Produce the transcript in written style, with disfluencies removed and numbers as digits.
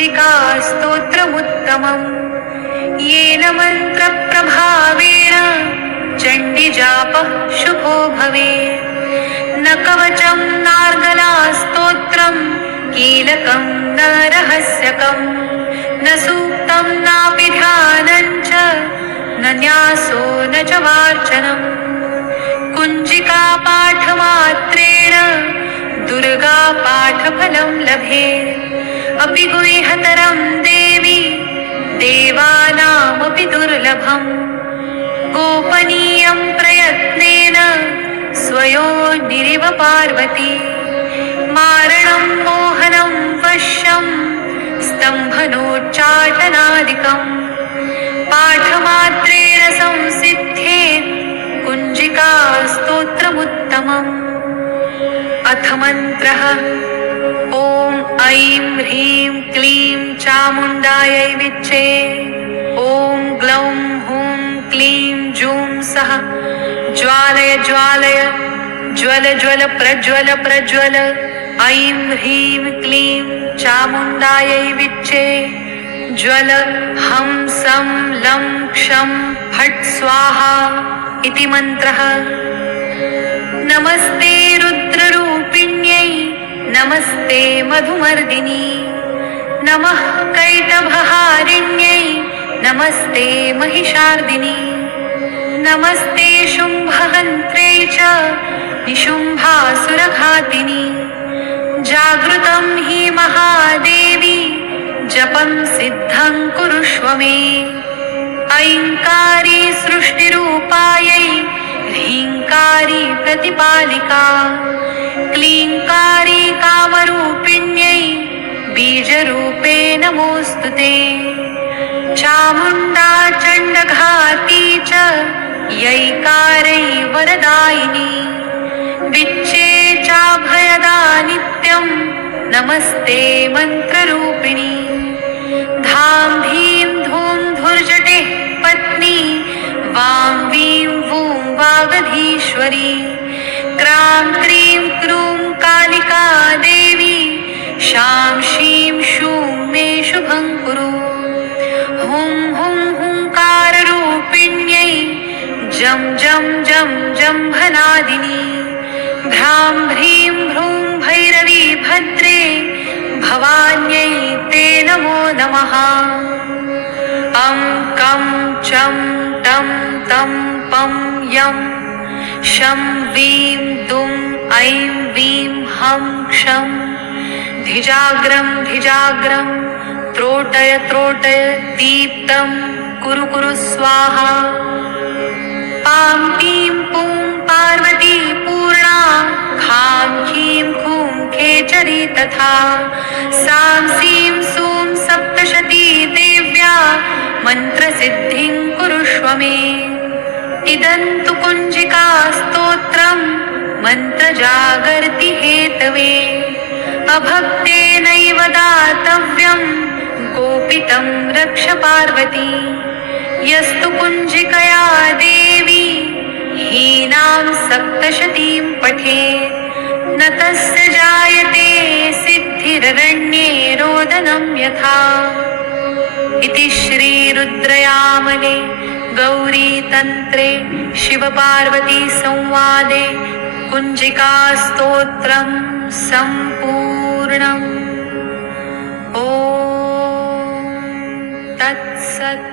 कुञ्जिका स्तोत्रमुत्तमम् येन मन्त्रप्रभावेण चण्डीजापः शुभो भवेत् न कवचं नार्गला स्तोत्रं कीलकं न रहस्यकं न सूक्तं नापि ध्यानं च न न्यासो न च वार्चनम् कुञ्जिका पाठमात्रेण दुर्गा पाठफलं लभेत् अपि गुह्यतरं देवी देवानामपि दुर्लभम् गोपनीयं प्रयत्नेन स्वयोनिरिव पार्वती मारणं मोहनं वश्यं स्तम्भनोच्चाटनादिकं पाठमात्रेण संसिद्धेत् कुञ्जिका स्तोत्रमुत्तमम् अथ मन्त्रः ॐ ऐं ह्रीं क्लीं चामुण्डायै विच्चे ॐ ग्लौं हूं क्लीं जूं सः ज्वालय ज्वालय ज्वल ज्वल प्रज्वल प्रज्वल ऐं ह्रीं क्लीं चामुण्डायै विच्चे ज्वल हं सं लं क्षं फट् स्वाहा इति मन्त्रः नमस्ते रुद्ररूपिण्यै नमस्ते मधुमर्दिनी नमः कैटभहारिण्यै नमस्ते महिषार्दिनी नमस्ते शुम्भहन्त्रे च निशुम्भासुरघातिनी जागृतं हि महादेवी जपं सिद्धं कुरुष्व मे ऐङ्कारी सृष्टिरूपायै ह्रीङ्कारी प्रतिपालिका क्लीङ्कारी कामरूपिण्यै बीजरूपे नमोऽस्तु ते चामुण्डा चण्डघाती च यैकारै वरदायिनी विच्चे चाभयदा नित्यं नमस्ते मन्त्ररूपिणी धां धीं धूं धुर्जटेः पत्नी वां वीं वूं वागधीश्वरी क्रां क्रीं क्रूं कालिका देवी शां शीं शूं मे शुभं कुरु हुं हुं हुंकाररूपिण्यै जं जं जं जम्भनादिनी भ्रां भ्रीं भ्रूं भैरवी भद्रे भवान्यै ते नमो नमः अं कं चं टं तं पं यं शं वीं दुं ऐं वीं हं क्षं धिजाग्रं धिजाग्रं त्रोटय त्रोटय दीप्तं कुरु कुरु स्वाहा पां पीं पुं पार्वती पूर्णा खां खीं खूं खेचरी तथा सां सीं सूं सप्तशती देव्या मन्त्रसिद्धिं कुरुष्व मे इदं तु कुञ्जिका स्तोत्रं मन्त्रजागर्ति हेतवे अभक्तेनैव दातव्यं गोपितं रक्ष पार्वती यस्तु कुञ्जिकया देवी हीनां सप्तशतीं पठेत् न तस्य जायते सिद्धिररण्ये रोदनं यथा इति श्रीरुद्रयामले गौरीतन्त्रे शिवपार्वतीसंवादे कुञ्जिकास्तोत्रं सम्पूर्णम् ॐ तत्सत्।